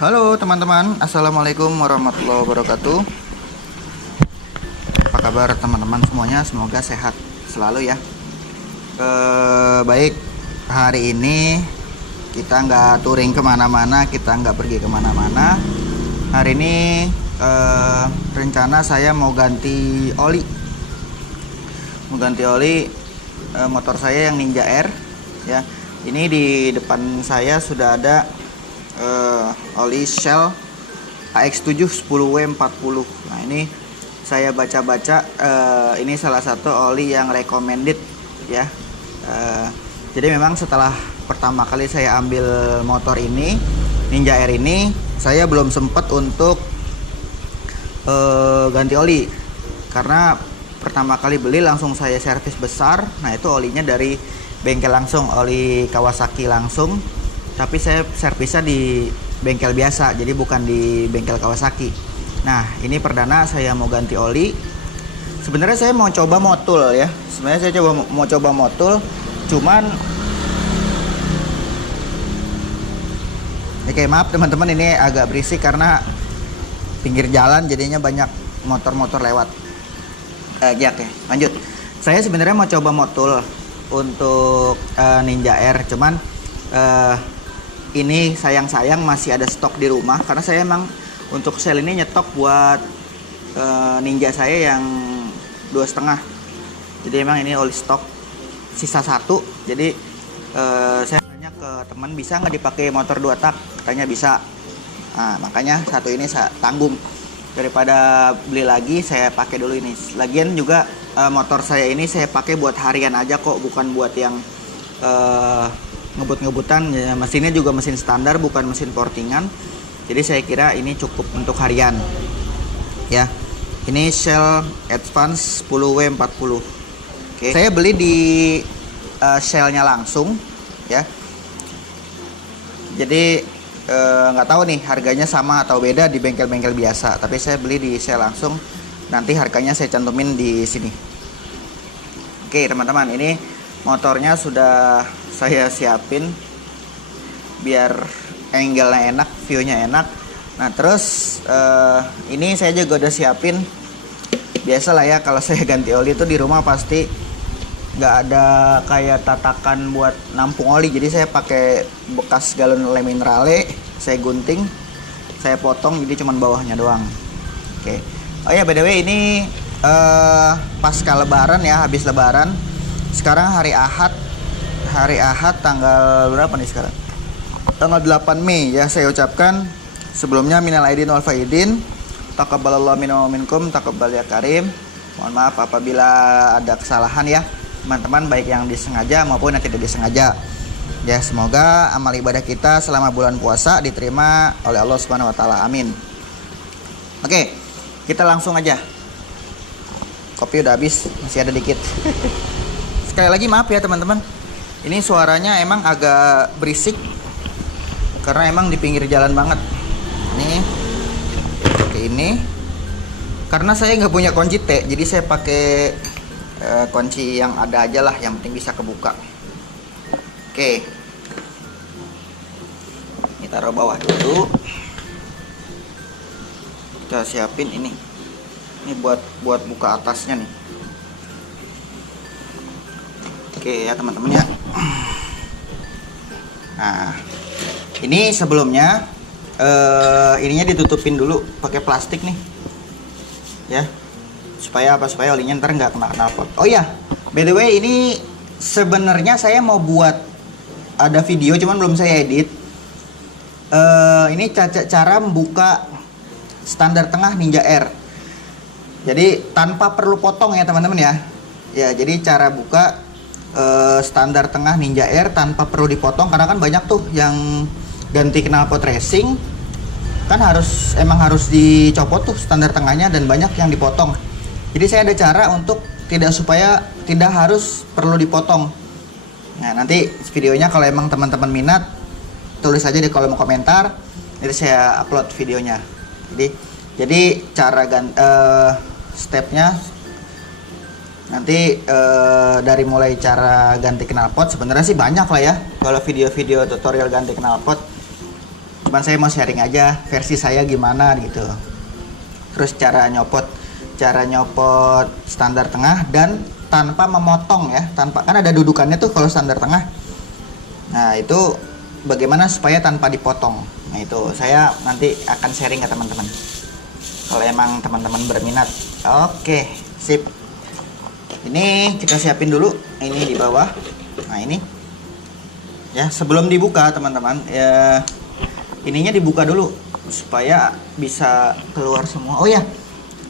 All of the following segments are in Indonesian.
Halo teman-teman, assalamualaikum warahmatullahi wabarakatuh. Apa kabar teman-teman semuanya? Semoga sehat selalu ya. Baik, hari ini kita nggak touring kemana-mana, kita nggak pergi kemana-mana. Hari ini rencana saya mau ganti oli. Motor saya yang Ninja R ya. Ini di depan saya sudah ada oli Shell AX7 10W40. Nah, ini saya baca-baca, ini salah satu oli yang recommended ya. Jadi memang setelah pertama kali saya ambil motor ini, Ninja R ini, saya belum sempat untuk ganti oli karena pertama kali beli langsung saya servis besar. Nah, itu olinya dari bengkel langsung, oli Kawasaki langsung. Tapi saya servisnya di bengkel biasa, jadi bukan di bengkel Kawasaki. Nah, ini perdana saya mau ganti oli. Sebenarnya saya mau coba motul ya. Mau coba motul, cuman oke, maaf teman-teman, ini agak berisik karena pinggir jalan jadinya banyak motor-motor lewat. Oke, lanjut. Saya sebenarnya mau coba motul untuk Ninja R, cuman ini sayang-sayang masih ada stok di rumah karena saya emang untuk sel ini nyetok buat Ninja saya yang 2,5. Jadi emang ini oli stok sisa 1. Jadi saya tanya ke teman, bisa nggak dipakai motor 2 tak? Katanya bisa. Nah, makanya satu ini saya tanggung, daripada beli lagi saya pakai dulu ini. Lagian juga motor saya ini saya pakai buat harian aja kok, bukan buat yang ngebut-ngebutan ya. Mesinnya juga mesin standar, bukan mesin portingan. Jadi saya kira ini cukup untuk harian ya. Ini Shell Advance 10W40. Oke. Saya beli di Shell-nya langsung ya. Jadi nggak tahu nih harganya sama atau beda di bengkel-bengkel biasa, tapi saya beli di Shell langsung. Nanti harganya saya cantumin di sini. Oke teman-teman, ini motornya sudah saya siapin biar angle-nya enak, view-nya enak. Nah terus ini saya juga udah siapin, biasalah ya kalau saya ganti oli itu di rumah pasti nggak ada kayak tatakan buat nampung oli. Jadi saya pakai bekas galon Le Minerale, saya gunting, saya potong jadi cuman bawahnya doang. Oke. Oh ya, by the way, ini pasca lebaran ya, habis lebaran. Sekarang hari Ahad tanggal berapa nih sekarang? Tanggal 8 Mei ya. Saya ucapkan sebelumnya minal aidin wal faidin, taqabbalallahu minna wa minkum, taqabbal ya karim. Mohon maaf apabila ada kesalahan ya teman-teman, baik yang disengaja maupun yang tidak disengaja. Ya, semoga amal ibadah kita selama bulan puasa diterima oleh Allah Subhanahu wa taala. Amin. Oke, kita langsung aja. Kopi udah habis, masih ada dikit. Sekali lagi maaf ya teman-teman. Ini suaranya emang agak berisik karena emang di pinggir jalan banget. Nih, oke, ini karena saya nggak punya kunci T, jadi saya pakai kunci yang ada aja lah, yang penting bisa kebuka. Oke, ini taruh bawah dulu. Kita siapin ini buat buka atasnya nih. Oke ya teman-teman ya. Nah, ini sebelumnya ininya ditutupin dulu pakai plastik nih ya, supaya apa? Supaya olinya ntar nggak kena knalpot. Oh ya, by the way, ini sebenarnya saya mau buat ada video cuman belum saya edit. Ini cara membuka standar tengah Ninja R. Jadi tanpa perlu potong ya teman-teman ya. Ya, jadi cara buka standar tengah Ninja R tanpa perlu dipotong, karena kan banyak tuh yang ganti knalpot racing kan emang harus dicopot tuh standar tengahnya, dan banyak yang dipotong. Jadi saya ada cara untuk supaya tidak harus perlu dipotong. Nah, nanti videonya kalau emang teman-teman minat tulis aja di kolom komentar, nanti saya upload videonya. Jadi cara stepnya nanti dari mulai cara ganti knalpot, sebenarnya sih banyak lah ya kalau video-video tutorial ganti knalpot. Cuman saya mau sharing aja versi saya gimana gitu. Terus cara nyopot standar tengah dan tanpa memotong ya, tanpa, kan ada dudukannya tuh kalau standar tengah. Nah itu bagaimana supaya tanpa dipotong. Nah itu saya nanti akan sharing ke teman-teman kalau emang teman-teman berminat. Oke, sip. Ini kita siapin dulu ini di bawah. Nah ini ya, sebelum dibuka teman-teman ya, ininya dibuka dulu supaya bisa keluar semua. Oh ya,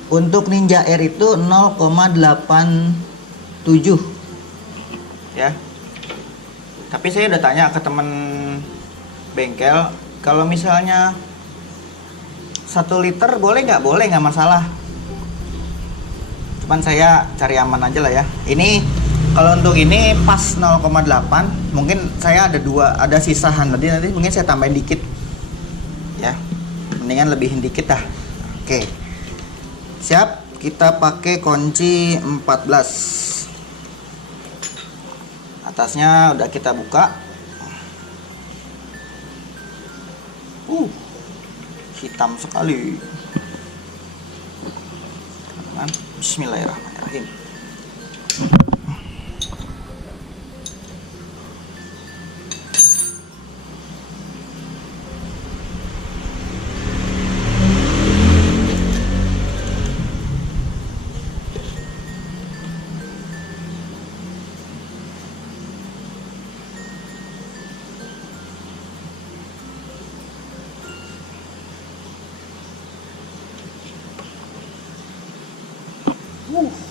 untuk Ninja Air itu 0,87 ya. Tapi saya udah tanya ke temen bengkel, kalau misalnya 1 liter boleh nggak? Boleh, nggak masalah. Cuman saya cari aman aja lah ya. Ini kalau untuk ini pas 0,8, mungkin saya ada sisahan nanti mungkin saya tambahin dikit ya, mendingan lebihin dikit dah. Oke, siap. Kita pakai kunci 14. Atasnya udah kita buka. Hitam sekali. Bismillahirrahmanirrahim.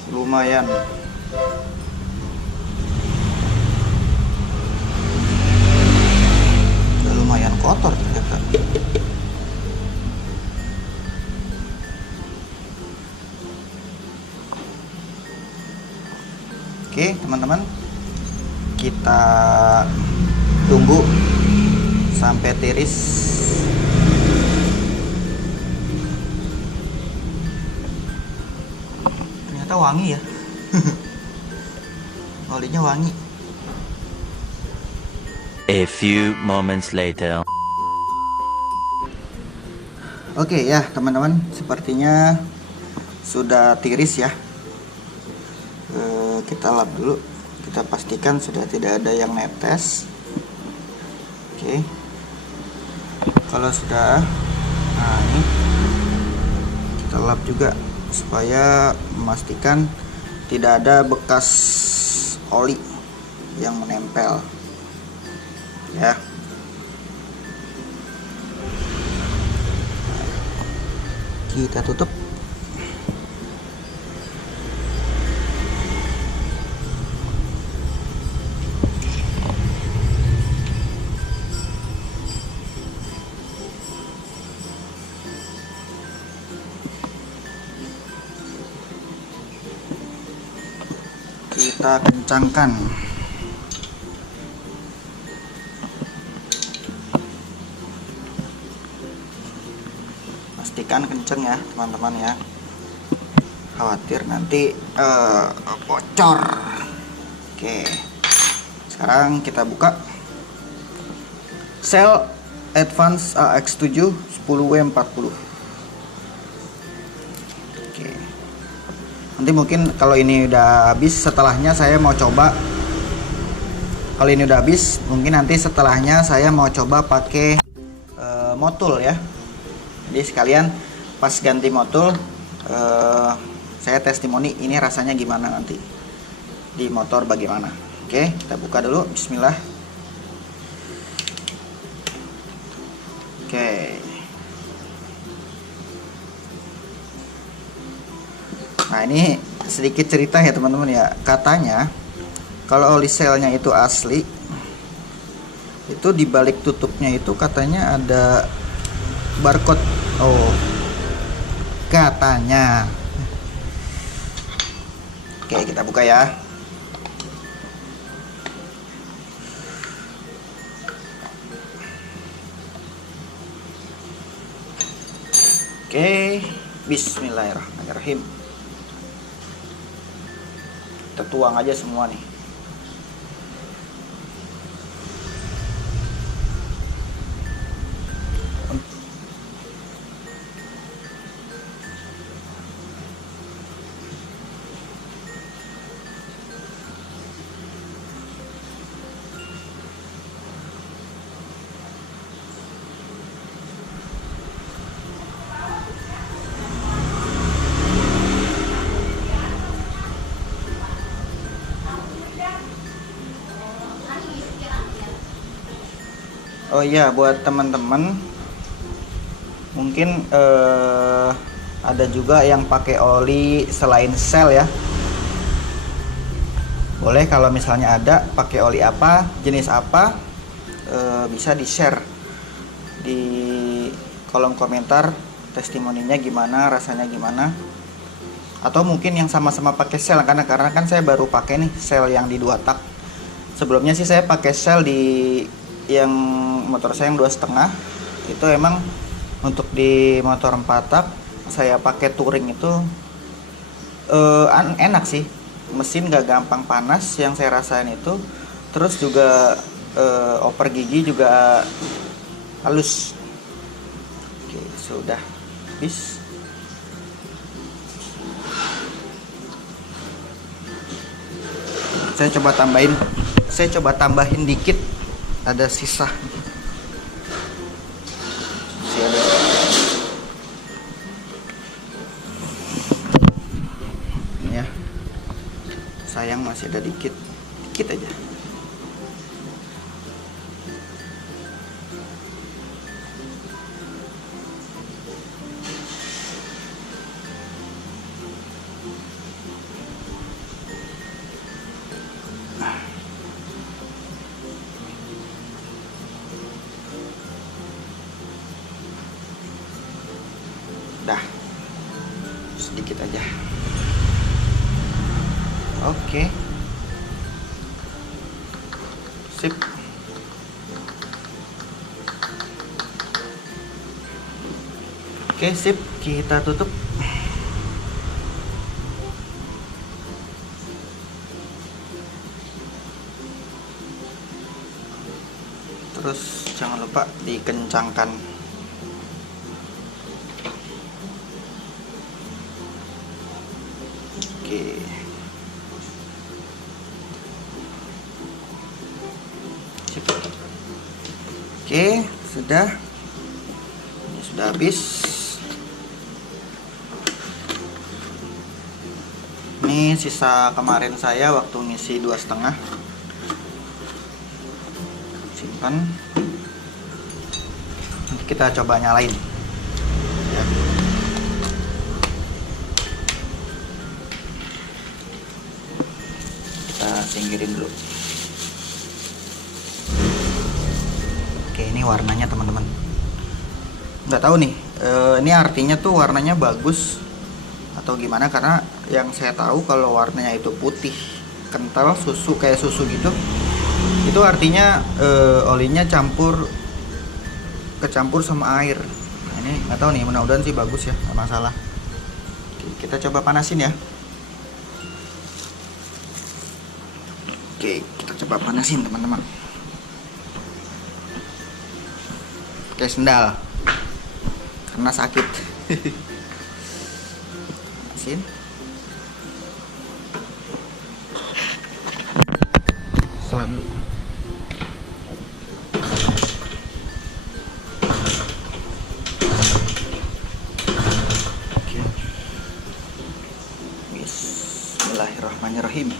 Lumayan. Udah lumayan kotor ternyata. Oke, teman-teman. Kita tunggu sampai tiris. Wangi ya. Olinya wangi. A few moments later. Oke ya teman-teman, sepertinya sudah tiris ya. Kita lap dulu, kita pastikan sudah tidak ada yang netes. Oke, kalau sudah, nah ini kita lap juga supaya memastikan tidak ada bekas oli yang menempel ya. Kita tutup. Kita kencangkan. Pastikan kenceng ya teman-teman ya, khawatir nanti bocor. Oke, sekarang kita buka sel Advance AX7 10W40. Nanti mungkin kalau ini udah habis, setelahnya saya mau coba. Kalau ini udah habis, mungkin nanti setelahnya saya mau coba pakai motul ya. Jadi sekalian pas ganti motul, saya testimoni ini rasanya gimana nanti di motor bagaimana. Oke, kita buka dulu. Bismillah. Oke. Nah ini sedikit cerita ya teman-teman ya. Katanya kalau oli selnya itu asli, itu di balik tutupnya itu katanya ada barcode. Oh, katanya. Oke, kita buka ya. Oke, bismillahirrahmanirrahim. Kita tuang aja semua nih. Oh iya, buat teman-teman mungkin ada juga yang pakai oli selain Shell ya. Boleh kalau misalnya ada pakai oli apa, jenis apa, bisa di-share di kolom komentar testimoninya gimana, rasanya gimana. Atau mungkin yang sama-sama pakai Shell, karena kan saya baru pakai nih Shell yang di 2 tak. Sebelumnya sih saya pakai Shell di yang motor saya yang 2,5. Itu emang untuk di motor 4 tak saya pakai touring itu enak sih, mesin gak gampang panas yang saya rasain itu. Terus juga oper gigi juga halus. Oke, sudah habis. Saya coba tambahin dikit, ada sisa. Masih ada. Ini ya, sayang masih ada dikit aja. Dah, sedikit aja. Oke, sip. Oke, sip, kita tutup. Terus jangan lupa dikencangkan. Oke. Sip. Oke, sudah. Ini sudah habis. Ini sisa kemarin saya waktu ngisi 2,5. Simpan. Nanti kita coba nyalain. Ya. Kita singkirin dulu. Oke, ini warnanya teman-teman. Nggak tahu nih, ini artinya tuh warnanya bagus atau gimana, karena yang saya tahu kalau warnanya itu putih kental, susu kayak susu gitu, itu artinya olinya kecampur sama air. Nah, ini nggak tahu nih, mudah-mudahan sih bagus ya, nggak masalah. Oke, kita coba panasin ya. Oke, kita coba panasin teman-teman. Oke, sendal karena sakit. Panasin. Selalu. Oke. Bismillahirrahmanirrahim.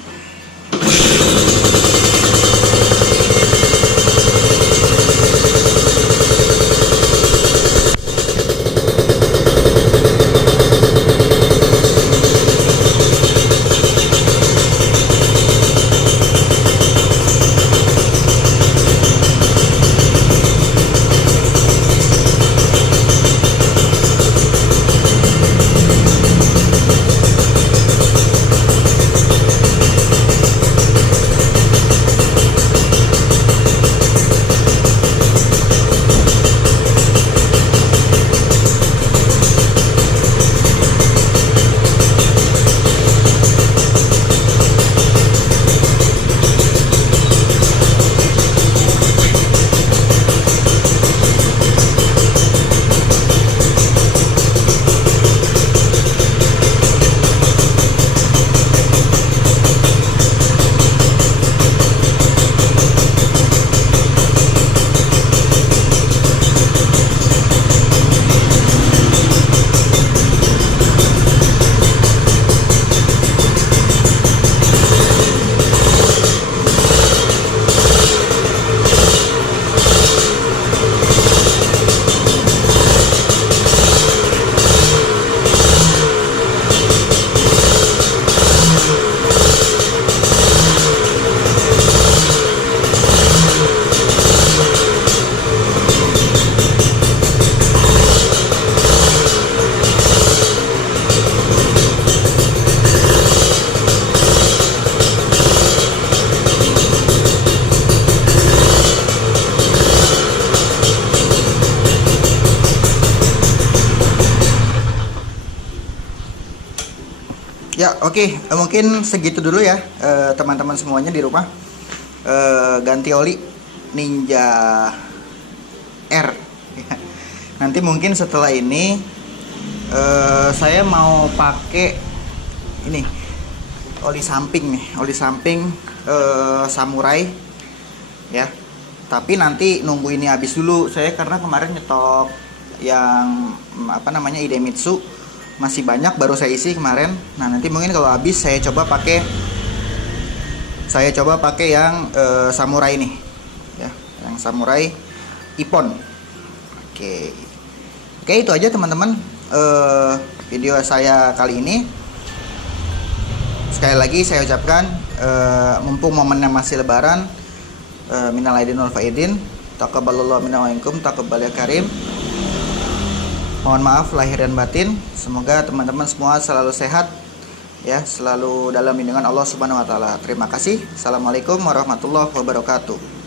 Ya, oke. Mungkin segitu dulu ya, teman-teman semuanya di rumah. Ganti oli Ninja R. Nanti mungkin setelah ini saya mau pakai ini oli samping nih, oli samping Samurai ya. Tapi nanti nunggu ini habis dulu saya, karena kemarin nyetok yang apa namanya Idemitsu masih banyak, baru saya isi kemarin. Nah, nanti mungkin kalau habis saya coba pakai yang Samurai nih ya, yang Samurai Ippon. Oke, itu aja teman-teman video saya kali ini. Sekali lagi saya ucapkan mumpung momennya masih lebaran, minal aidin wal faidin, taqabbalallahu minna wa minkum, taqabbal ya karim. Mohon maaf lahir dan batin. Semoga teman-teman semua selalu sehat ya, selalu dalam lindungan Allah Subhanahu wa taala. Terima kasih. Assalamualaikum warahmatullahi wabarakatuh.